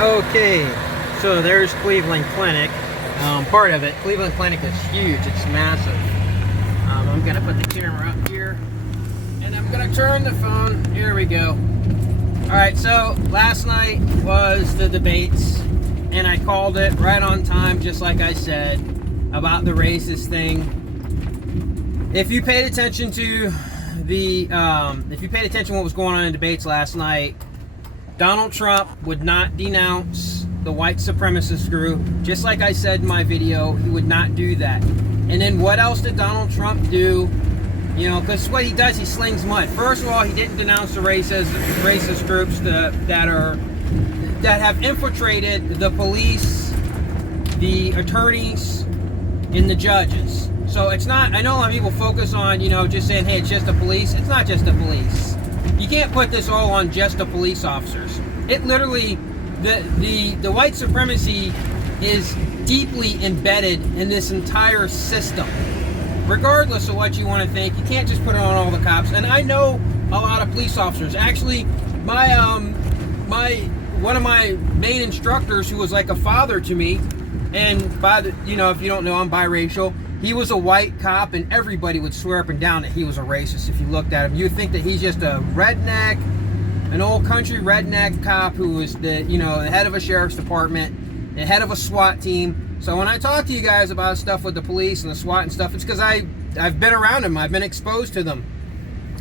Okay, so there's Cleveland Clinic. Part of it. Cleveland Clinic is huge. It's massive. I'm gonna put the camera up here, and I'm gonna turn the phone. Here we go. All right. So last night was the debates, and I called it right on time, just like I said about the racist thing. If you paid attention to what was going on in debates last night, Donald Trump would not denounce the white supremacist group. Just like I said in my video, he would not do that. And then what else did Donald Trump do? You know, because what he does, he slings mud. First of all, he didn't denounce the racist groups that have infiltrated the police, the attorneys, and the judges. So it's not, I know a lot of people focus on, just saying, hey, it's just the police. It's not just the police. You can't put this all on just the police officers. It literally, the white supremacy is deeply embedded in this entire system. Regardless of what you want to think, you can't just put it on all the cops. And I know a lot of police officers. Actually, one of my main instructors, who was like a father to me, and if you don't know, I'm biracial. He was a white cop, and everybody would swear up and down that he was a racist. If you looked at him, you'd think that he's just a redneck, an old country redneck cop who was the head of a sheriff's department, the head of a SWAT team. So when I talk to you guys about stuff with the police and the SWAT and stuff, it's because I've been around him. I've been exposed to them,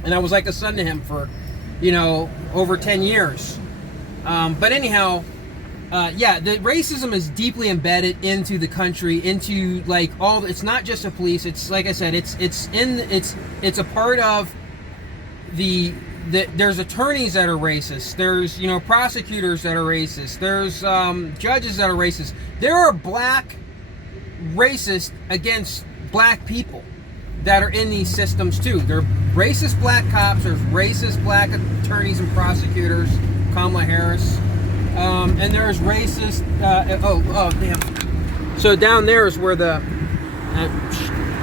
and I was like a son to him for over 10 years. But anyhow. The racism is deeply embedded into the country, into it's not just the police. It's like I said, it's a part of there's attorneys that are racist. There's prosecutors that are racist. There's judges that are racist. There are black racists against black people that are in these systems too. There are racist black cops. There's racist black attorneys and prosecutors. Kamala Harris. And there's racist. Damn. So down there is where I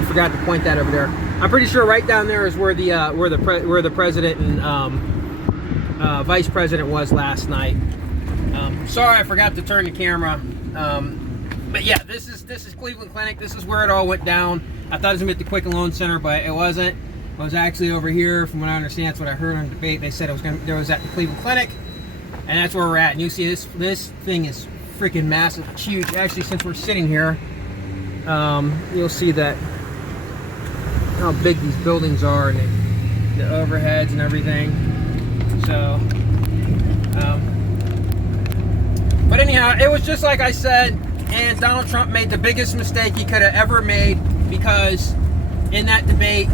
forgot to point that over there. I'm pretty sure right down there is where the president and vice president was last night. Sorry, I forgot to turn the camera. But yeah, this is Cleveland Clinic. This is where it all went down. I thought it was gonna be at the Quicken Loan Center, but it wasn't. It was actually over here. From what I understand, that's what I heard on the debate. They said it was at the Cleveland Clinic. And that's where we're at. And you see this thing is freaking massive. It's huge. Actually, since we're sitting here, you'll see that how big these buildings are and the overheads and everything. So, but anyhow, it was just like I said, and Donald Trump made the biggest mistake he could have ever made, because in that debate,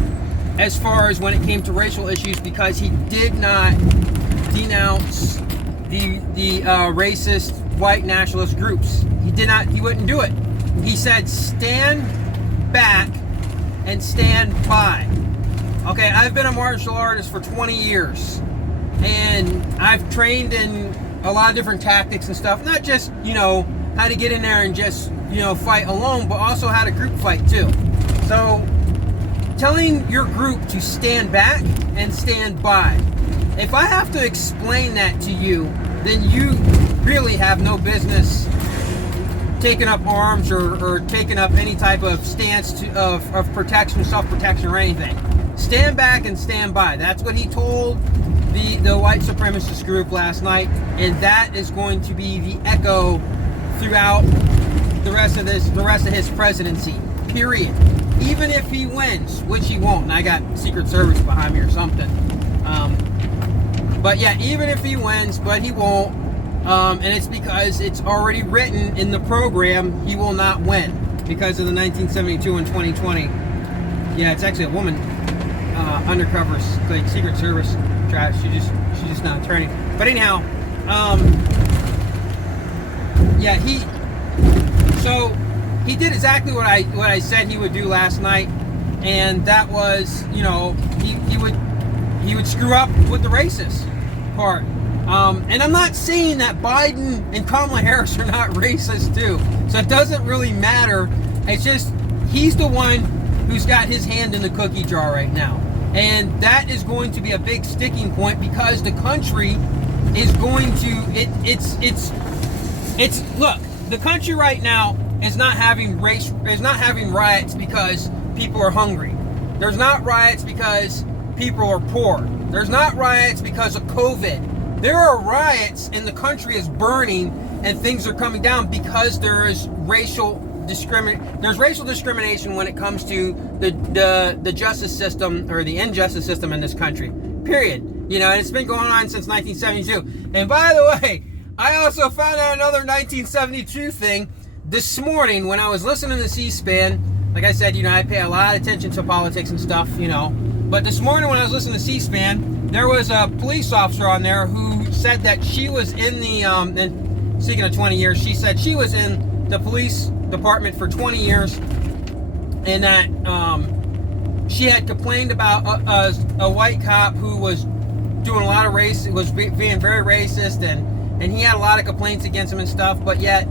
as far as when it came to racial issues, because he did not denounce the racist white nationalist groups. He wouldn't do it. He said, stand back and stand by. Okay, I've been a martial artist for 20 years, and I've trained in a lot of different tactics and stuff, not just how to get in there and just fight alone, but also how to group fight too. So telling your group to stand back and stand by, if I have to explain that to you, then you really have no business taking up arms or taking up any type of stance of protection, self-protection, or anything. Stand back and stand by. That's what he told the white supremacist group last night, and that is going to be the echo throughout the rest of his presidency. Period. Even if he wins, which he won't, and I got Secret Service behind me or something. But yeah, even if he wins, but he won't, and it's because it's already written in the program he will not win because of the 1972 and 2020. Yeah, it's actually a woman, undercover, like Secret Service. She's just not turning. But anyhow, he did exactly what I said he would do last night, and that was he would screw up with the racist part. And I'm not saying that Biden and Kamala Harris are not racist too. So it doesn't really matter. It's just he's the one who's got his hand in the cookie jar right now. And that is going to be a big sticking point because the country is going to, look, the country right now is not having riots because people are hungry. There's not riots because people are poor. There's not riots because of COVID. There are riots and the country is burning and things are coming down because there's racial discrimination when it comes to the justice system, or the injustice system in this country. Period. You know, and it's been going on since 1972. And by the way, I also found out another 1972 thing this morning when I was listening to C-SPAN. Like I said, you know, I pay a lot of attention to politics and stuff, you know. But this morning when I was listening to C-SPAN, there was a police officer on there who said that she was in the, and speaking of 20 years, she said she was in the police department for 20 years, and that she had complained about a white cop who was doing a lot of being very racist, and he had a lot of complaints against him and stuff, but yet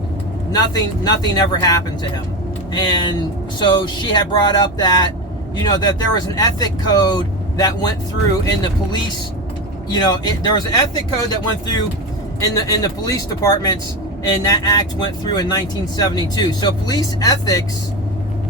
nothing ever happened to him. And so she had brought up that, you know, that there was an ethic code that went through in the police, you know, there was an ethic code that went through in the police departments, and that act went through in 1972. So police ethics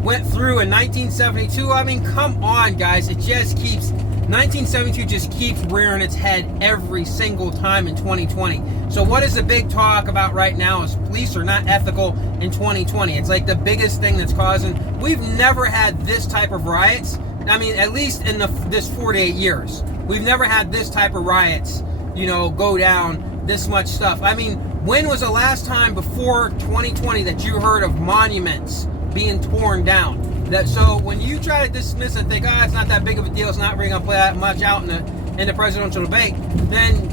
went through in 1972. I mean, come on, guys. It just keeps, 1972 just keeps rearing its head every single time in 2020. So what is the big talk about right now is police are not ethical in 2020. It's like the biggest thing that's causing, we've never had this type of riots. I mean, at least in this 48 years. We've never had this type of riots, you know, go down, this much stuff. I mean, when was the last time before 2020 that you heard of monuments being torn down? That, so when you try to dismiss and think, oh, it's not that big of a deal, it's not really going to play that much out in the presidential debate, then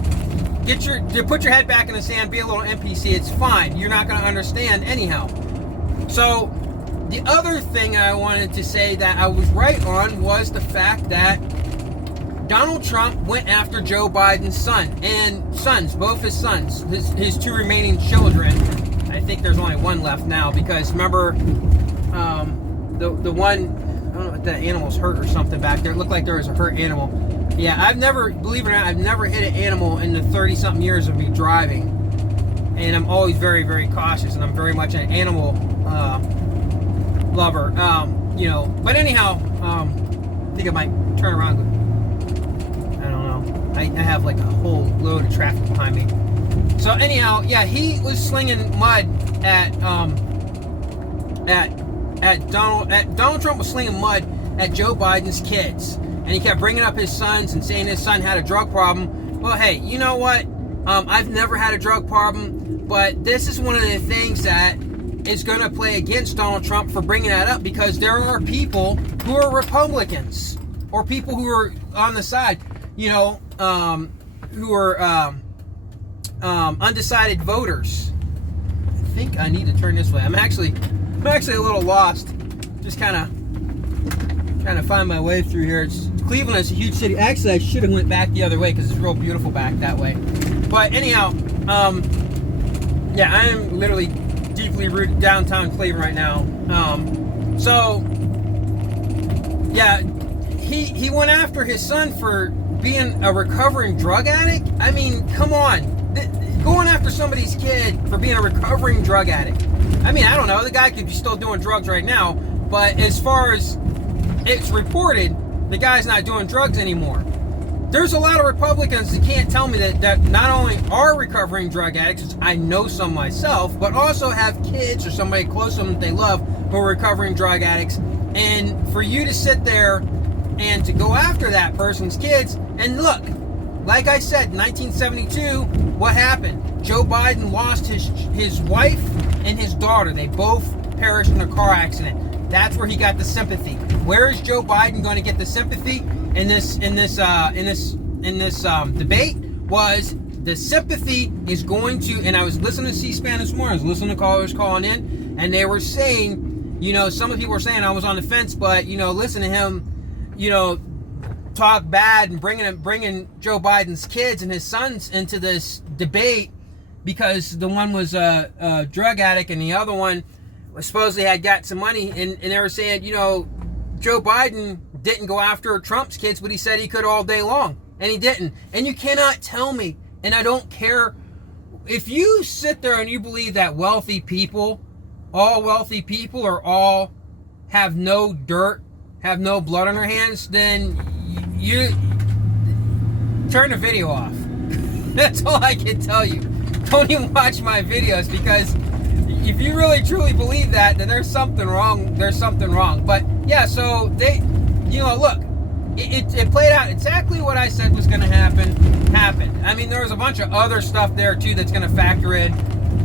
put your head back in the sand, be a little NPC. It's fine. You're not going to understand anyhow. So the other thing I wanted to say that I was right on was the fact that Donald Trump went after Joe Biden's sons, both his sons, his two remaining children. I think there's only one left now, because remember, the one, I don't know if that animal's hurt or something back there. It looked like there was a hurt animal. Yeah, believe it or not, I've never hit an animal in the 30-something years of me driving. And I'm always very, very cautious, and I'm very much an animal lover. You know, but anyhow, I think I might turn around. I don't know. I have like a whole load of traffic behind me. So anyhow, yeah, he was slinging mud at Donald Trump was slinging mud at Joe Biden's kids, and he kept bringing up his sons and saying his son had a drug problem. Well, hey, you know what? I've never had a drug problem, but this is one of the things that is going to play against Donald Trump for bringing that up, because there are people who are Republicans or people who are on the side, you know, who are undecided voters. I think I need to turn this way. I'm actually a little lost. Just kind of trying to find my way through here. Cleveland is a huge city. Actually, I should have went back the other way because it's real beautiful back that way. But anyhow, yeah, I am literally deeply rooted downtown Cleveland right now. So yeah, he went after his son for being a recovering drug addict. I mean, come on. Going after somebody's kid for being a recovering drug addict. I mean, I don't know. The guy could be still doing drugs right now, but as far as it's reported, the guy's not doing drugs anymore. There's a lot of Republicans that can't tell me that not only are recovering drug addicts, I know some myself, but also have kids or somebody close to them that they love who are recovering drug addicts. And for you to sit there and to go after that person's kids, and look, like I said, 1972, what happened? Joe Biden lost his wife and his daughter. They both perished in a car accident. That's where he got the sympathy. Where is Joe Biden going to get the sympathy in this debate? Was the sympathy is going to, and I was listening to C-SPAN this morning. I was listening to callers calling in, and they were saying, you know, some of the people were saying I was on the fence, but you know, listen to him, you know, talk bad and bringing Joe Biden's kids and his sons into this debate, because the one was a drug addict and the other one was supposedly had got some money, and they were saying, you know, Joe Biden didn't go after Trump's kids, but he said he could all day long, and he didn't. And you cannot tell me, and I don't care if you sit there and you believe that wealthy people, all wealthy people are all have no dirt, have no blood on their hands, then you turn the video off. That's all I can tell you. Don't even watch my videos, because if you really truly believe that, then there's something wrong. There's something wrong. But yeah, so they, look, it played out exactly what I said was going to happen. Happened. I mean, there was a bunch of other stuff there too that's going to factor in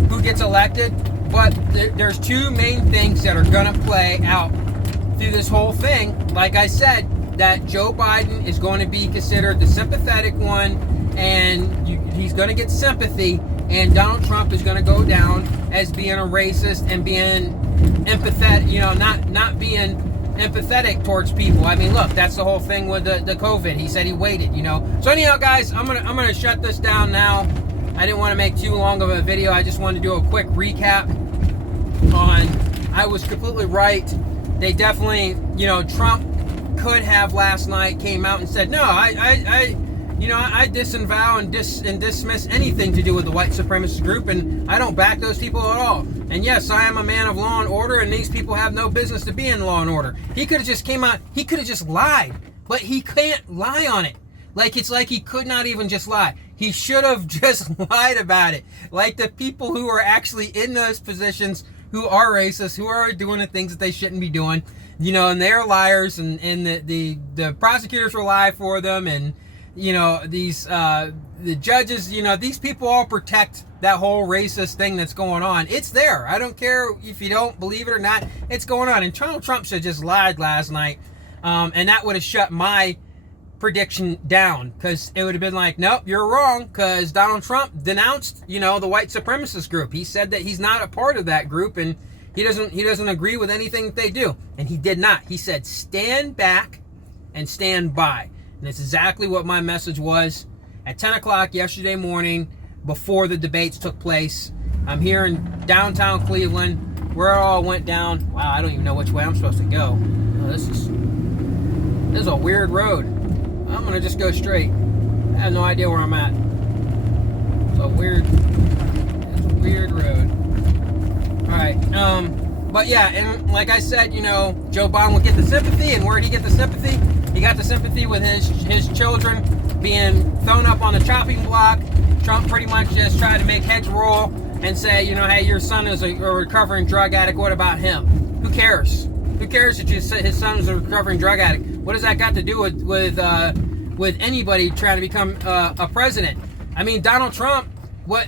who gets elected. But there's two main things that are going to play out through this whole thing. Like I said, that Joe Biden is going to be considered the sympathetic one, and he's going to get sympathy, and Donald Trump is going to go down as being a racist and being empathetic, not being empathetic towards people. I mean, look, that's the whole thing with the COVID. He said he waited, So anyhow, guys, I'm gonna shut this down now. I didn't want to make too long of a video. I just wanted to do a quick recap on, I was completely right. They definitely, Trump could have last night came out and said, no, I disavow and dismiss anything to do with the white supremacist group, and I don't back those people at all. And yes, I am a man of law and order, and these people have no business to be in law and order. He could have just came out, he could have just lied, but he can't lie on it. It's like he could not even just lie. He should have just lied about it. Like the people who are actually in those positions, who are racist, who are doing the things that they shouldn't be doing, and they're liars, and the prosecutors will lie for them, and these the judges, these people all protect that whole racist thing that's going on. It's there. I don't care if you don't believe it or not. It's going on. And Donald Trump should have just lied last night, and that would have shut my prediction down, because it would have been like, nope, you're wrong, because Donald Trump denounced, the white supremacist group. He said that he's not a part of that group, and he doesn't agree with anything that they do. And he did not. He said, stand back and stand by. And that's exactly what my message was at 10 o'clock yesterday morning before the debates took place. I'm here in downtown Cleveland, where it all went down. Wow, I don't even know which way I'm supposed to go. Oh, this is a weird road. I'm going to just go straight. I have no idea where I'm at. It's a weird road. Alright, but yeah, and like I said, Joe Biden will get the sympathy, and where'd he get the sympathy? He got the sympathy with his children being thrown up on the chopping block. Trump pretty much just tried to make heads roll and say, hey, your son is a recovering drug addict. What about him? Who cares? Who cares that his son is a recovering drug addict? What does that got to do with anybody trying to become a president? I mean, Donald Trump,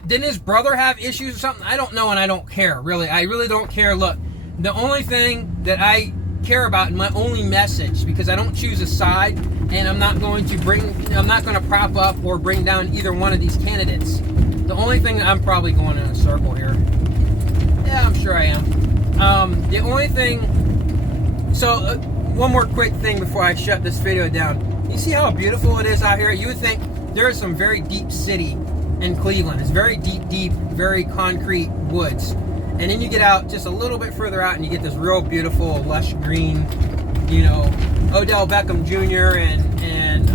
didn't his brother have issues or something? I don't know, and I don't care, really. I really don't care. Look, the only thing that I care about in my only message, because I don't choose a side, and I'm not going to prop up or bring down either one of these candidates. The only thing, I'm probably going in a circle here. Yeah, I'm sure I am. The only thing, so one more quick thing before I shut this video down. You see how beautiful it is out here? You would think there is some very deep city in Cleveland. It's very deep, very concrete woods. And then you get out just a little bit further out and you get this real beautiful, lush green, Odell Beckham Jr. and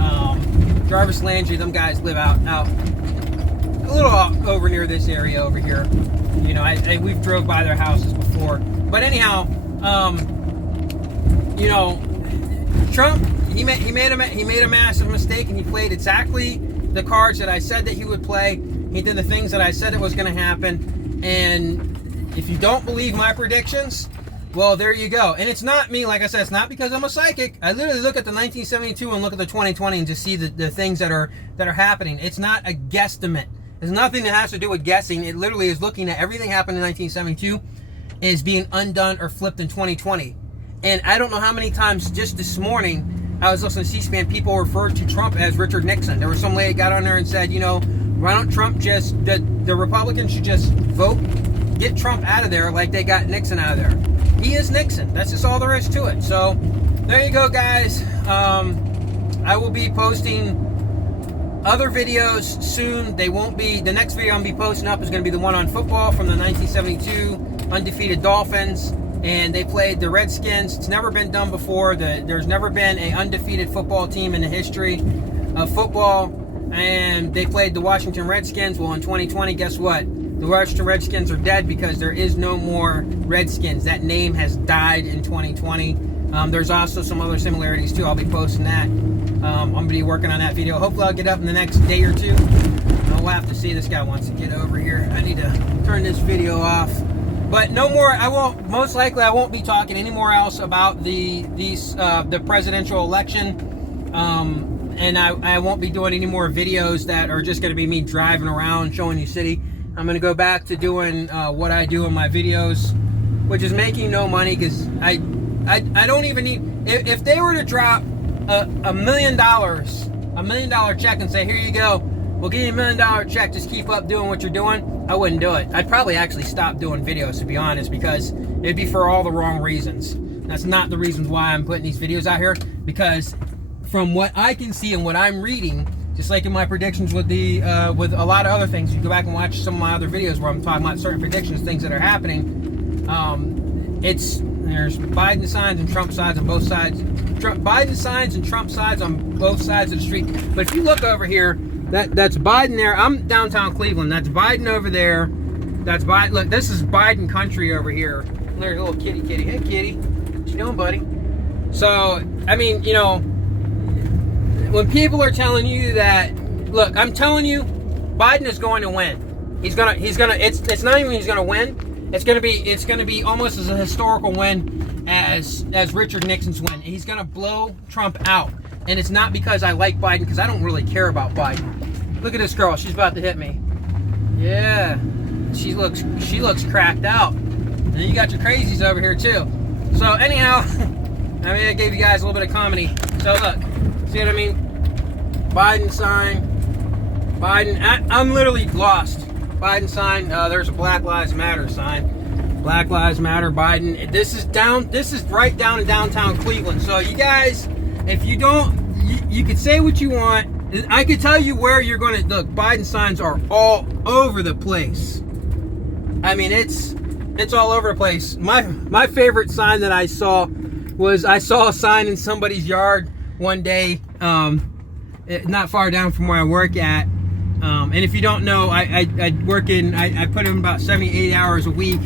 Jarvis Landry, them guys live out a little over near this area over here. We've drove by their houses before. But anyhow, Trump, he made a massive mistake, and he played exactly the cards that I said that he would play. He did the things that I said it was going to happen. And if you don't believe my predictions, well, there you go. And it's not me, like I said, it's not because I'm a psychic. I literally look at the 1972 and look at the 2020 and just see the things that are happening. It's not a guesstimate. There's nothing that has to do with guessing. It literally is looking at everything happened in 1972 is being undone or flipped in 2020. And I don't know how many times just this morning I was listening to C-SPAN, people referred to Trump as Richard Nixon. There was some lady got on there and said, why don't Trump the Republicans should just vote, get Trump out of there like they got Nixon out of there. He is Nixon. That's just all there is to it. So there you go, guys. I will be posting other videos soon. They won't be, the next video I'm going to be posting up is going to be the one on football from the 1972 undefeated Dolphins. And they played the Redskins. It's never been done before. There's never been an undefeated football team in the history of football. and they played the Washington Redskins. Well, in 2020, guess what? The Washington Redskins are dead because there is no more Redskins. That name has died in 2020. There's also some other similarities too. I'll be posting that. I'm going to be working on that video. Hopefully I'll get up in the next day or two. We'll have to see. This guy wants to get over here. I need to turn this video off. But no more. Most likely I won't be talking any more else about the presidential election. And I won't be doing any more videos that are just going to be me driving around showing you city. I'm going to go back to doing what I do in my videos, which is making no money, because I don't even need, if they were to drop $1 million check and say, here you go, we'll give you $1 million check, just keep up doing what you're doing, I wouldn't do it. I'd probably actually stop doing videos, to be honest, because it'd be for all the wrong reasons. That's not the reasons why I'm putting these videos out here, because from what I can see and what I'm reading, just like in my predictions with with a lot of other things, you go back and watch some of my other videos where I'm talking about certain predictions, things that are happening. There's Biden signs and Trump signs on both sides. Biden signs and Trump signs on both sides of the street. But if you look over here, that's Biden there. I'm downtown Cleveland. That's Biden over there. That's Biden. Look, this is Biden country over here. There's a little kitty. Hey, kitty. What you doing, buddy? So, I mean, you know, when people are telling you that, look, I'm telling you, Biden is going to win. It's not even he's gonna win. It's gonna be almost as a historical win as Richard Nixon's win. He's gonna blow Trump out. And it's not because I like Biden, because I don't really care about Biden. Look at this girl, she's about to hit me. Yeah. She looks cracked out. And then you got your crazies over here too. So anyhow, I mean, I gave you guys a little bit of comedy. So look, see what I mean? Biden sign. Biden. I'm literally lost. Biden sign. There's a Black Lives Matter sign. Black Lives Matter. Biden. This is right down in downtown Cleveland. So you guys, if you don't, you could say what you want. I could tell you where you're going to look. Biden signs are all over the place. I mean, it's all over the place. My favorite sign that I saw was, I saw a sign in somebody's yard one day, not far down from where I work at. And if you don't know, I work in, I put in about 78 hours a week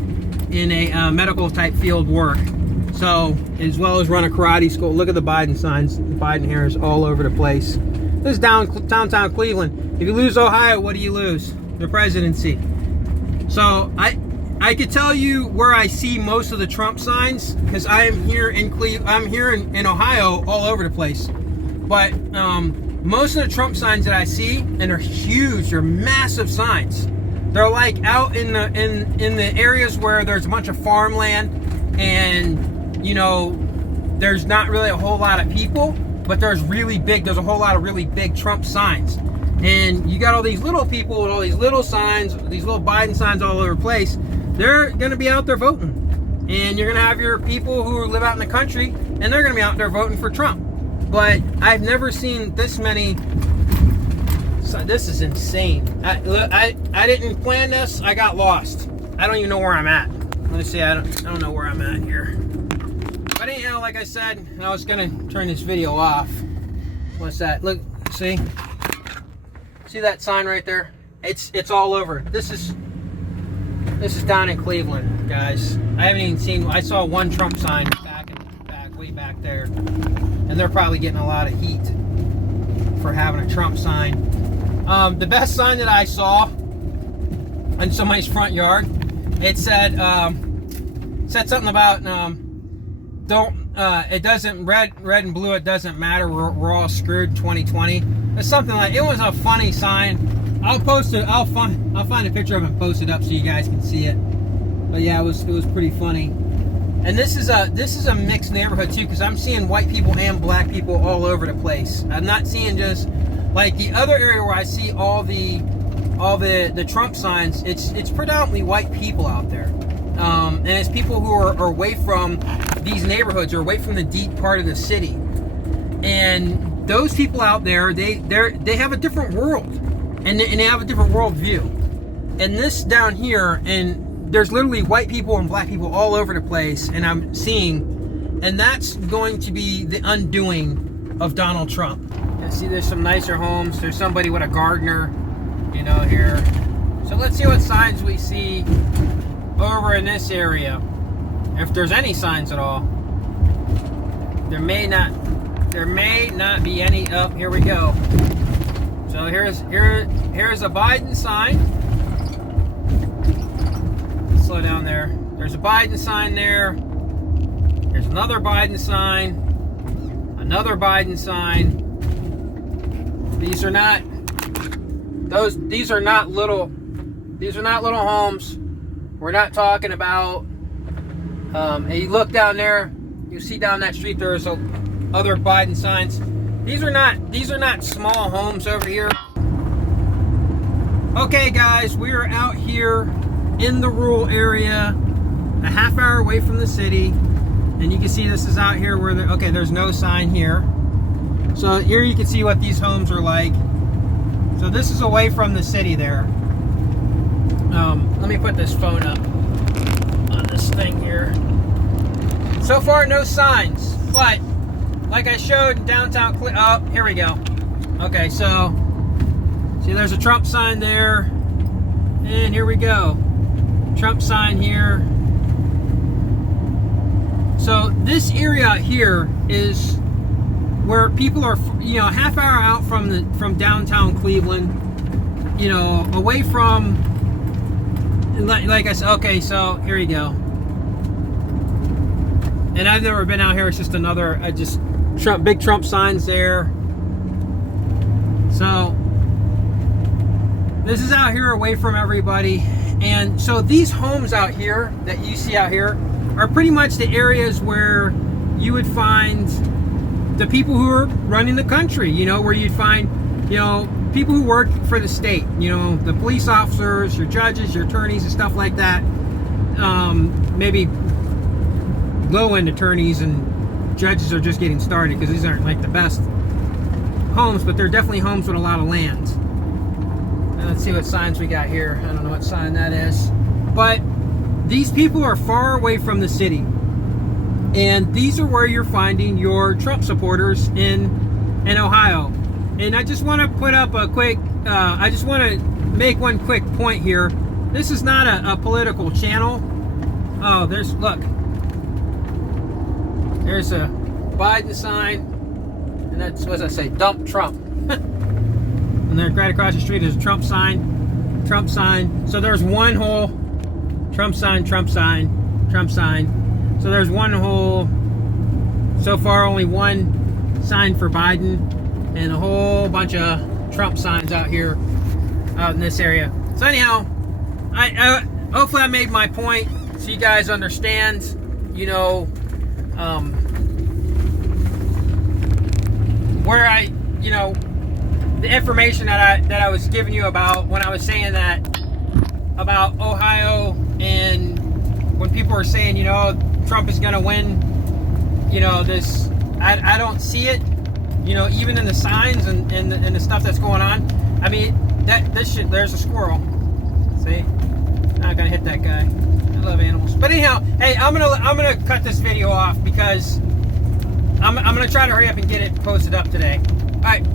in a medical type field work. So, as well as run a karate school. Look at the Biden signs. The Biden hair is all over the place. This is downtown Cleveland. If you lose Ohio, what do you lose? The presidency. So, I could tell you where I see most of the Trump signs, because I am here in I'm here in Ohio, all over the place. But most of the Trump signs that I see, and they're huge, they're massive signs. They're like out in the areas where there's a bunch of farmland, and you know, there's not really a whole lot of people, but there's a whole lot of really big Trump signs. And you got all these little people with all these little signs, these little Biden signs all over the place. They're going to be out there voting. And you're going to have your people who live out in the country, and they're going to be out there voting for Trump. But I've never seen this many. So this is insane. I didn't plan this. I got lost. I don't even know where I'm at. Let me see. I don't know where I'm at here. But anyhow, like I said, I was going to turn this video off. What's that? Look, see? See that sign right there? It's all over. This is down in Cleveland, guys. I haven't even seen, I saw one Trump sign way back there. And they're probably getting a lot of heat for having a Trump sign. The best sign that I saw in somebody's front yard, it said something about it doesn't, red and blue, it doesn't matter, we're all screwed 2020. It's something like, it was a funny sign. I'll post it, I'll find a picture of it and post it up so you guys can see it. But yeah, it was pretty funny. And this is a mixed neighborhood too, because I'm seeing white people and black people all over the place. I'm not seeing just like the other area where I see all the Trump signs. It's predominantly white people out there, and it's people who are away from these neighborhoods or away from the deep part of the city. And those people out there, they have a different world, and they have a different world view. And this down here, and there's literally white people and black people all over the place, and I'm seeing, and that's going to be the undoing of Donald Trump. See, there's some nicer homes. There's somebody with a gardener, you know, here. So let's see what signs we see over in this area, if there's any signs at all. There may not be any. Oh, here we go. So here's a Biden sign. Slow down there. There's a Biden sign there. There's another Biden sign. Another Biden sign. These are not little homes. We're not talking about and you look down there, you see down that street there's other Biden signs. These are not small homes over here. Okay guys, we are out here in the rural area, a half hour away from the city, and you can see this is out here where there's no sign here. So here you can see what these homes are like. So this is away from the city there. Let me put this phone up on this thing here. So far, no signs, but like I showed in downtown here we go. Okay, so see there's a Trump sign there, and here we go. Trump sign here. So this area out here is where people are, you know, a half hour out from downtown Cleveland, you know, away from, like I said. Okay, so here you go. And I've never been out here. It's just another, big Trump signs there. So this is out here away from everybody. And so these homes out here that you see out here are pretty much the areas where you would find the people who are running the country, you know, where you'd find, you know, people who work for the state, you know, the police officers, your judges, your attorneys, and stuff like that. Maybe low-end attorneys and judges are just getting started, because these aren't like the best homes, but they're definitely homes with a lot of land. And let's see what signs we got here. I don't know what sign that is, but these people are far away from the city, and these are where you're finding your Trump supporters in Ohio. And I just want to put up a quick, I just want to make one quick point here. This is not a political channel. Oh, look. There's a Biden sign, and that's, what does that say? Dump Trump. And then right across the street is a Trump sign. Trump sign. So there's one whole Trump sign, Trump sign, Trump sign. So there's one whole, so far only one sign for Biden, and a whole bunch of Trump signs out here, out in this area. So anyhow, I hopefully I made my point so you guys understand, you know, where you know, the information that I was giving you about when I was saying that about Ohio, and when people are saying, you know, Trump is going to win, you know, this, I don't see it, you know, even in the signs and the stuff that's going on. I mean, this shit, there's a squirrel. See? Not gonna hit that guy. I love animals. But anyhow, hey, I'm gonna cut this video off because I'm gonna try to hurry up and get it posted up today. All right.